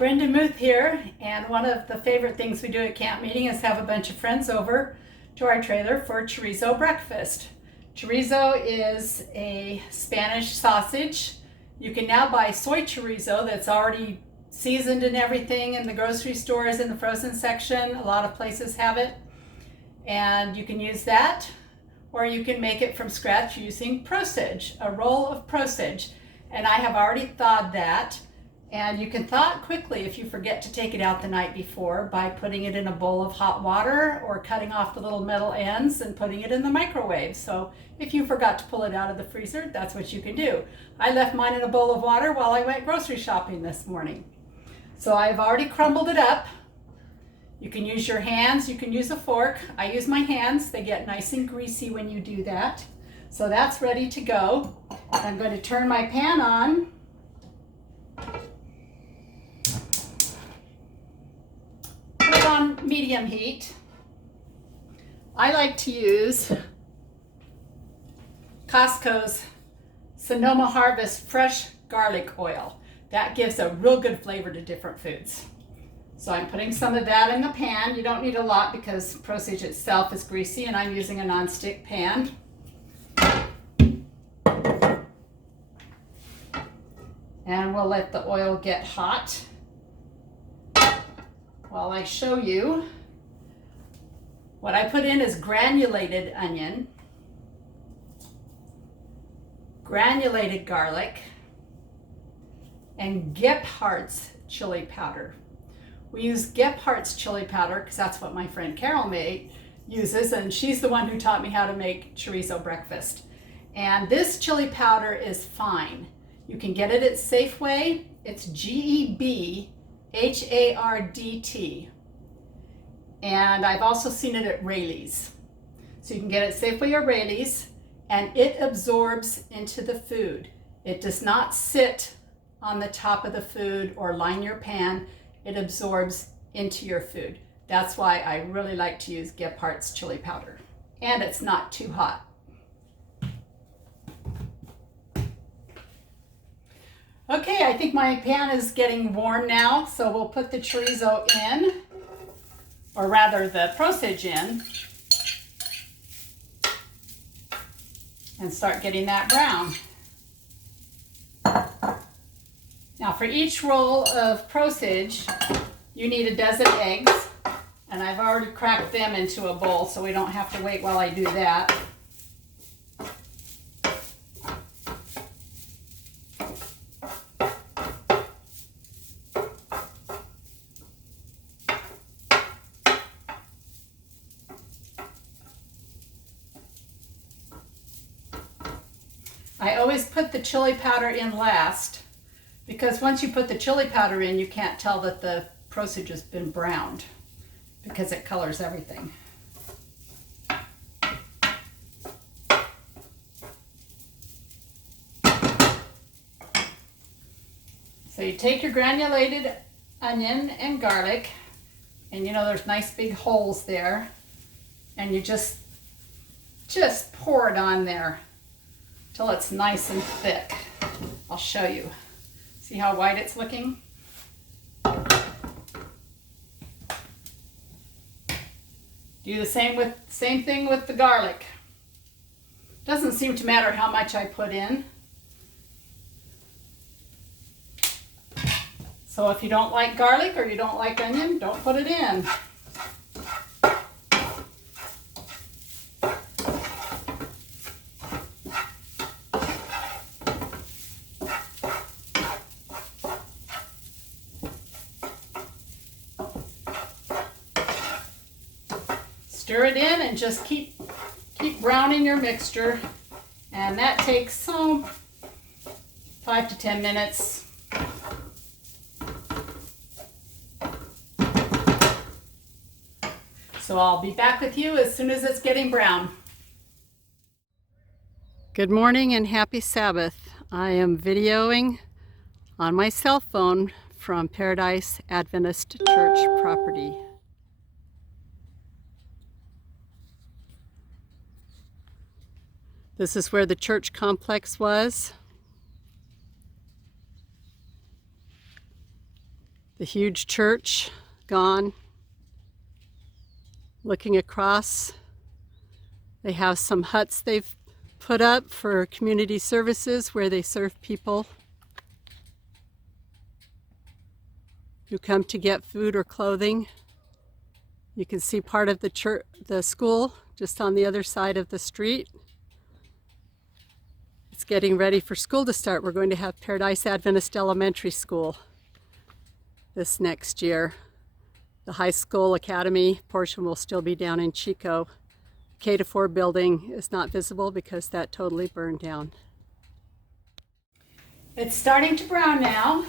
Brenda Muth here, and one of the favorite things we do at camp meeting is have a bunch of friends over to our trailer for chorizo breakfast. Chorizo is a Spanish sausage. You can now buy soy chorizo that's already seasoned and everything in the grocery stores in the frozen section. A lot of places have it, and you can use that, or you can make it from scratch using prosage, a roll of prosage. And I have already thawed that. And you can thaw it quickly if you forget to take it out the night before by putting it in a bowl of hot water or cutting off the little metal ends and putting it in the microwave. So if you forgot to pull it out of the freezer, that's what you can do. I left mine in a bowl of water while I went grocery shopping this morning. So I've already crumbled it up. You can use your hands, you can use a fork. I use my hands, they get nice and greasy when you do that. So that's ready to go. I'm going to turn my pan on. On medium heat. I like to use Costco's Sonoma Harvest fresh garlic oil. That gives a real good flavor to different foods. So I'm putting some of that in the pan. You don't need a lot because prosage itself is greasy, and I'm using a nonstick pan. And we'll let the oil get hot while I show you. What I put in is granulated onion, granulated garlic, and Gephardt's chili powder. We use Gephardt's chili powder because that's what my friend Carol uses, and she's the one who taught me how to make chorizo breakfast. And this chili powder is fine. You can get it at Safeway. It's GEBHARDT. And I've also seen it at Rayleigh's. So you can get it Safeway or Rayleigh's, and it absorbs into the food. It does not sit on the top of the food or line your pan. It absorbs into your food. That's why I really like to use Gephardt's chili powder. And it's not too hot. Okay, I think my pan is getting warm now, so we'll put the chorizo in, or rather the prosage in, and start getting that brown. Now for each roll of prosage, you need a dozen eggs, and I've already cracked them into a bowl, so we don't have to wait while I do that. I always put the chili powder in last because once you put the chili powder in, you can't tell that the prosage has been browned because it colors everything. So you take your granulated onion and garlic, and you know there's nice big holes there, and you just pour it on there till it's nice and thick. I'll show you. See how white it's looking? Do the same thing with the garlic. Doesn't seem to matter how much I put in. So if you don't like garlic or you don't like onion, don't put it in. Stir it in and just keep browning your mixture, and that takes 5 to 10 minutes. So I'll be back with you as soon as it's getting brown. Good morning and happy Sabbath. I am videoing on my cell phone from Paradise Adventist Church property. This is where the church complex was. The huge church, gone. Looking across, they have some huts they've put up for community services where they serve people who come to get food or clothing. You can see part of the church, the school, just on the other side of the street. It's getting ready for school to start. We're going to have Paradise Adventist Elementary School this next year. The high school academy portion will still be down in Chico. K-4 building is not visible because that totally burned down. It's starting to brown now.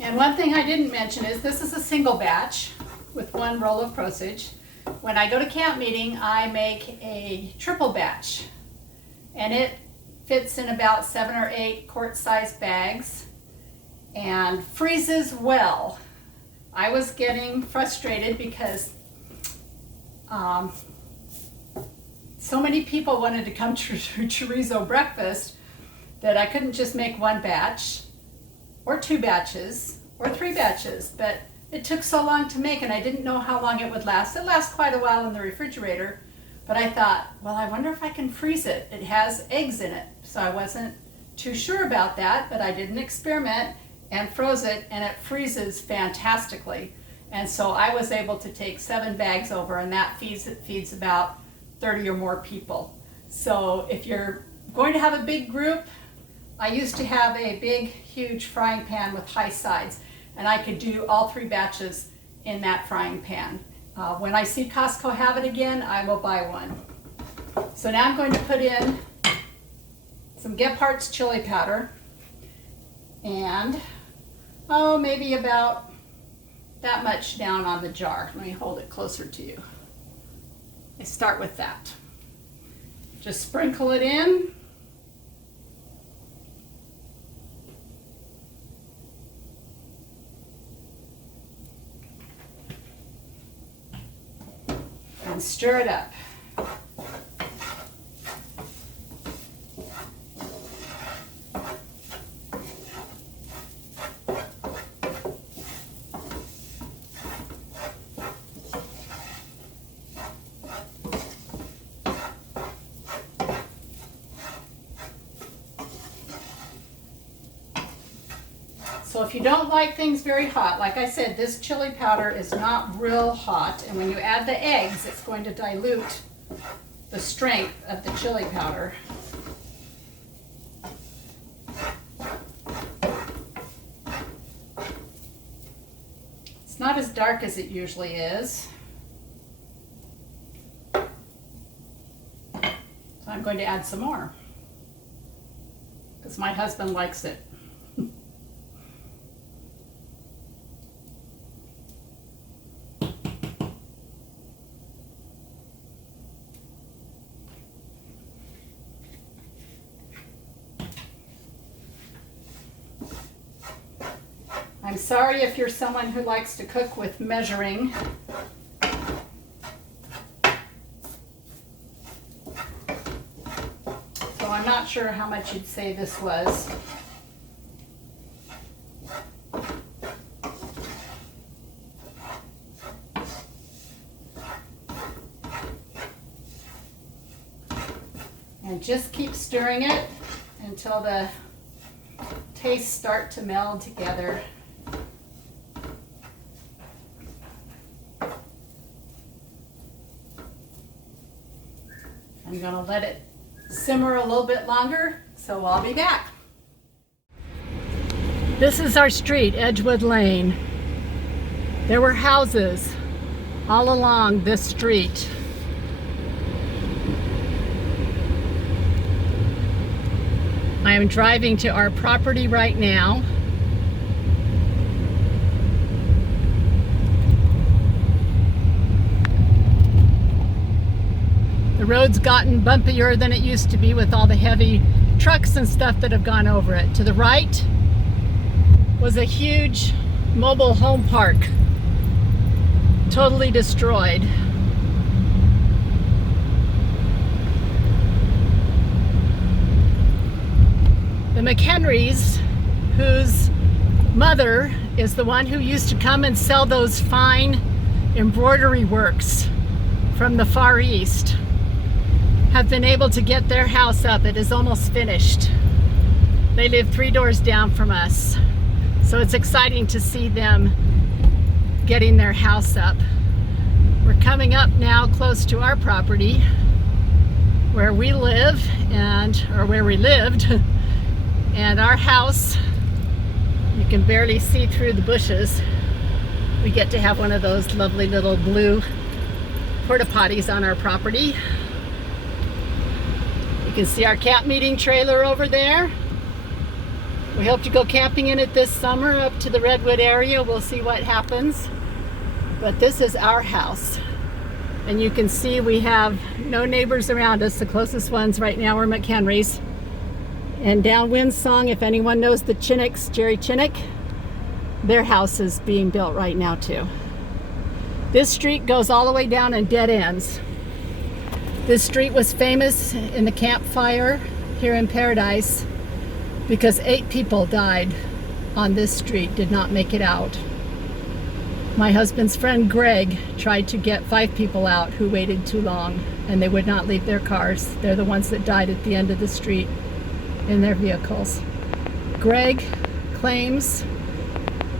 And one thing I didn't mention is this is a single batch with one roll of prosage. When I go to camp meeting, I make a triple batch. And it fits in about 7 or 8 quart-sized bags and freezes well. I was getting frustrated because so many people wanted to come to chorizo breakfast that I couldn't just make one batch or 2 batches or 3 batches, but it took so long to make and I didn't know how long it would last. It lasts quite a while in the refrigerator, but I thought, well, I wonder if I can freeze it. It has eggs in it, so I wasn't too sure about that, but I did an experiment and froze it, and it freezes fantastically. And so I was able to take 7 bags over, and that feeds about 30 or more people. So if you're going to have a big group, I used to have a big, huge frying pan with high sides, and I could do all 3 batches in that frying pan. When I see Costco have it again, I will buy one. So now I'm going to put in some Gephardt's chili powder, and maybe about that much down on the jar. Let me hold it closer to you. I start with that. Just sprinkle it in. And stir it up. So if you don't like things very hot, like I said, this chili powder is not real hot, and when you add the eggs, it's going to dilute the strength of the chili powder. It's not as dark as it usually is. So I'm going to add some more because my husband likes it. I'm sorry if you're someone who likes to cook with measuring. So I'm not sure how much you'd say this was. And just keep stirring it until the tastes start to meld together. I'm going to let it simmer a little bit longer, so I'll be back. This is our street, Edgewood Lane. There were houses all along this street. I am driving to our property right now. The road's gotten bumpier than it used to be with all the heavy trucks and stuff that have gone over it. To the right was a huge mobile home park, totally destroyed. The McHenrys, whose mother is the one who used to come and sell those fine embroidery works from the Far East, have been able to get their house up. It is almost finished. They live 3 doors down from us. So it's exciting to see them getting their house up. We're coming up now close to our property where we live, or where we lived, and our house, you can barely see through the bushes. We get to have one of those lovely little blue porta potties on our property. You can see our camp meeting trailer over there. We hope to go camping in it this summer up to the Redwood area. We'll see what happens. But this is our house. And you can see we have no neighbors around us. The closest ones right now are McHenry's. And down Windsong, if anyone knows the Chinnocks, Jerry Chinnock, their house is being built right now too. This street goes all the way down and dead ends. This street was famous in the campfire here in Paradise because 8 people died on this street, did not make it out. My husband's friend Greg tried to get 5 people out who waited too long, and they would not leave their cars. They're the ones that died at the end of the street in their vehicles. Greg claims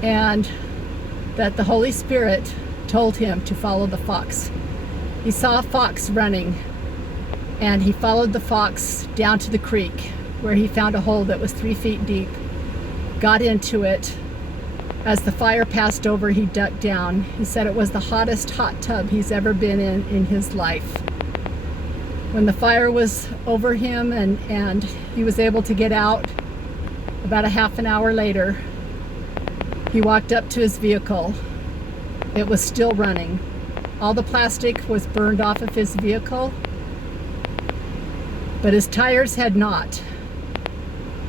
that the Holy Spirit told him to follow the fox. He saw a fox running, and he followed the fox down to the creek where he found a hole that was 3 feet deep, got into it. As the fire passed over, he ducked down. He said it was the hottest hot tub he's ever been in his life. When the fire was over him and he was able to get out, about a half an hour later, he walked up to his vehicle. It was still running. All the plastic was burned off of his vehicle, but his tires had not.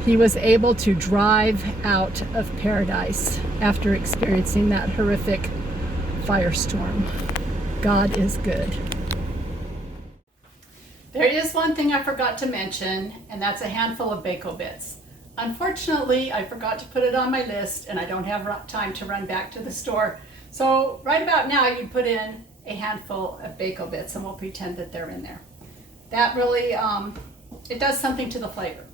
He was able to drive out of Paradise after experiencing that horrific firestorm. God is good. There is one thing I forgot to mention, and that's a handful of Baco Bits. Unfortunately, I forgot to put it on my list, and I don't have time to run back to the store. So right about now, you'd put in a handful of Baco Bits, and we'll pretend that they're in there. That really, it does something to the flavor.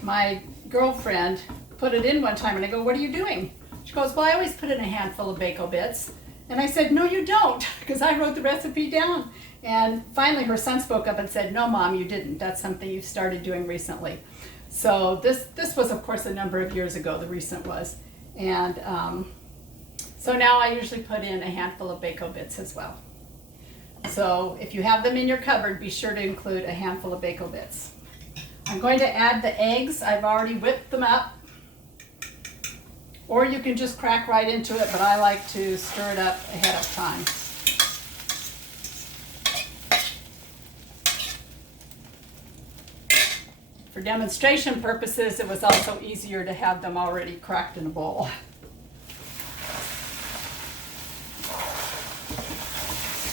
My girlfriend put it in one time, and I go, "What are you doing?" She goes, "Well, I always put in a handful of Baco Bits." And I said, "No, you don't," because I wrote the recipe down. And finally her son spoke up and said, "No, Mom, you didn't. That's something you've started doing recently." So this was, of course, a number of years ago, the recent was. And so now I usually put in a handful of Baco Bits as well. So if you have them in your cupboard, be sure to include a handful of Baco Bits. I'm going to add the eggs. I've already whipped them up. Or you can just crack right into it, but I like to stir it up ahead of time. For demonstration purposes, it was also easier to have them already cracked in a bowl.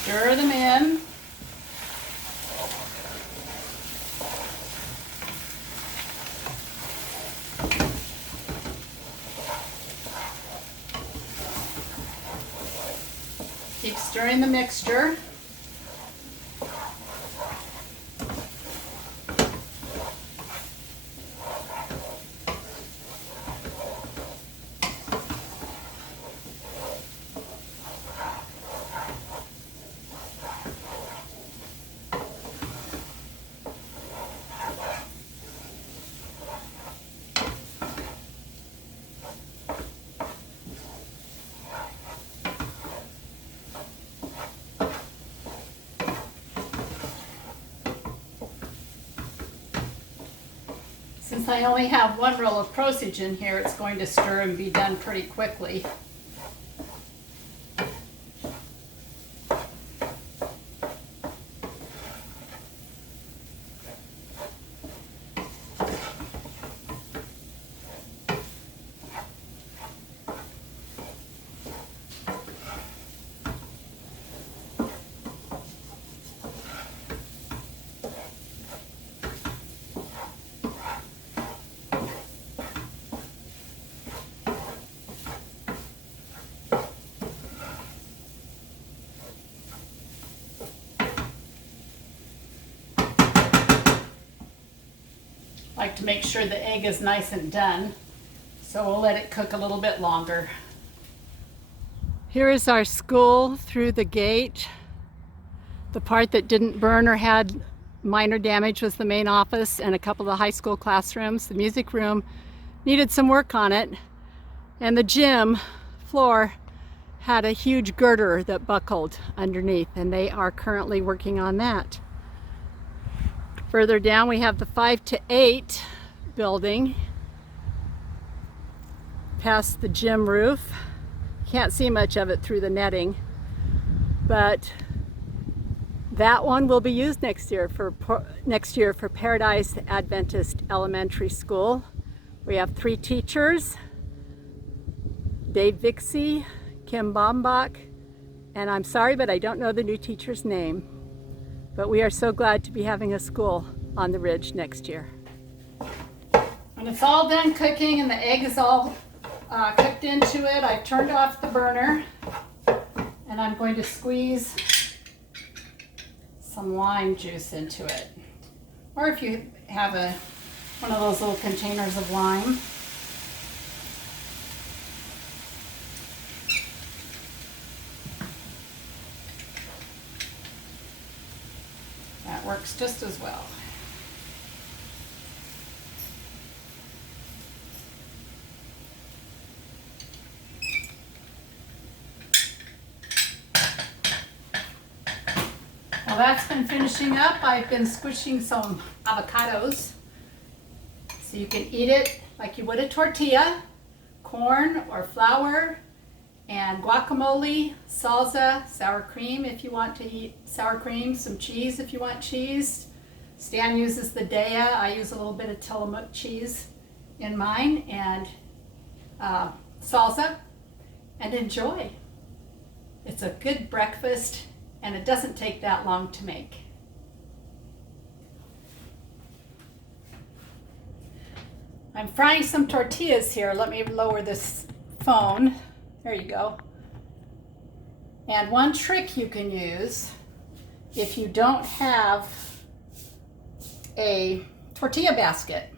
Stir them in. Keep stirring the mixture. Since I only have 1 roll of prosage in here, it's going to stir and be done pretty quickly. Like to make sure the egg is nice and done. So we'll let it cook a little bit longer. Here is our school through the gate. The part that didn't burn or had minor damage was the main office and a couple of the high school classrooms. The music room needed some work on it, and the gym floor had a huge girder that buckled underneath, and they are currently working on that. Further down we have the 5 to 8 building past the gym roof. Can't see much of it through the netting, but that one will be used next year for Paradise Adventist Elementary School. We have 3 teachers, Dave Vixie, Kim Bombach, and I'm sorry, but I don't know the new teacher's name. But we are so glad to be having a school on the ridge next year. When it's all done cooking and the egg is all cooked into it, I've turned off the burner and I'm going to squeeze some lime juice into it. Or if you have one of those little containers of lime. That works just as well. Well, that's been finishing up. I've been squishing some avocados so you can eat it like you would a tortilla, corn or flour, and guacamole, salsa, sour cream if you want to eat sour cream, some cheese if you want cheese. Stan uses the Daya. I use a little bit of Tillamook cheese in mine, and salsa, and enjoy. It's a good breakfast, and it doesn't take that long to make. I'm frying some tortillas here. Let me lower this phone. There you go. And one trick you can use if you don't have a tortilla basket.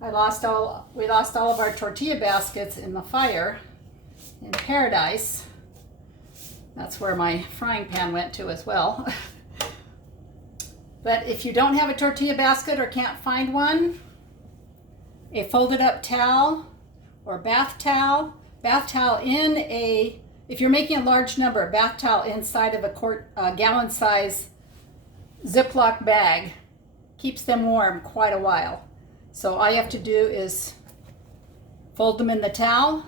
We lost all of our tortilla baskets in the fire in Paradise. That's where my frying pan went to as well. But if you don't have a tortilla basket or can't find one, a folded up towel or bath towel if you're making a large number, a bath towel inside of a gallon size Ziploc bag keeps them warm quite a while. So all you have to do is fold them in the towel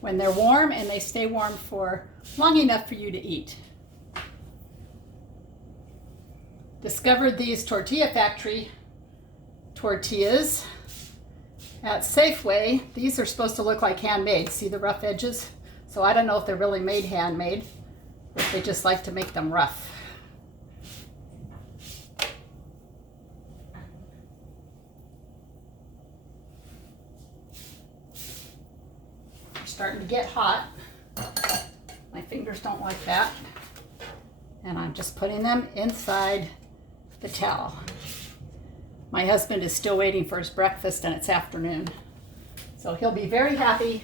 when they're warm, and they stay warm for long enough for you to eat. Discovered these Tortilla Factory tortillas at Safeway. These are supposed to look like handmade. See the rough edges? So I don't know if they're really made handmade, or if they just like to make them rough. They're starting to get hot. My fingers don't like that. And I'm just putting them inside the towel. My husband is still waiting for his breakfast, and it's afternoon. So he'll be very happy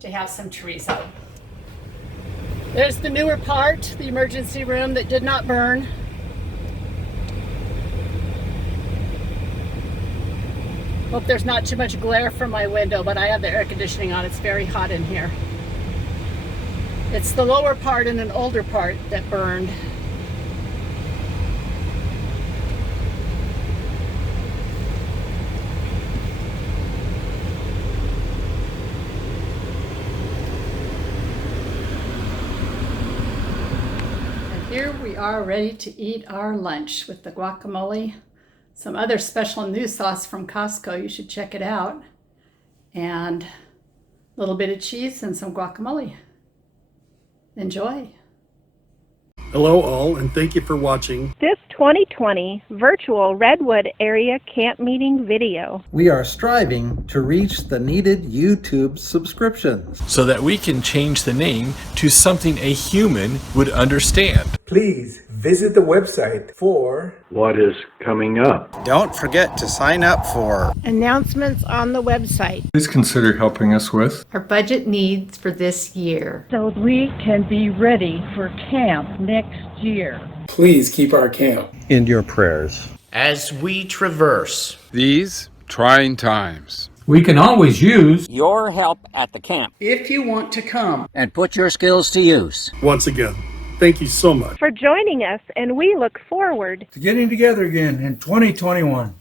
to have some chorizo. There's the newer part, the emergency room that did not burn. Hope there's not too much glare from my window, but I have the air conditioning on. It's very hot in here. It's the lower part and an older part that burned. Here we are ready to eat our lunch with the guacamole, some other special new sauce from Costco, you should check it out, and a little bit of cheese and some guacamole. Enjoy. Hello all, and thank you for watching This 2020 virtual Redwood area camp meeting video. We are striving to reach the needed YouTube subscriptions so that we can change the name to something a human would understand. Please visit the website for what is coming up. Don't forget to sign up for Announcements on the website. Please consider helping us with our budget needs for this year, so we can be ready for camp next year. Please keep our camp in your prayers as we traverse these trying times. We can always use your help at the camp if you want to come and put your skills to use. Once again, thank you so much for joining us, and we look forward to getting together again in 2021.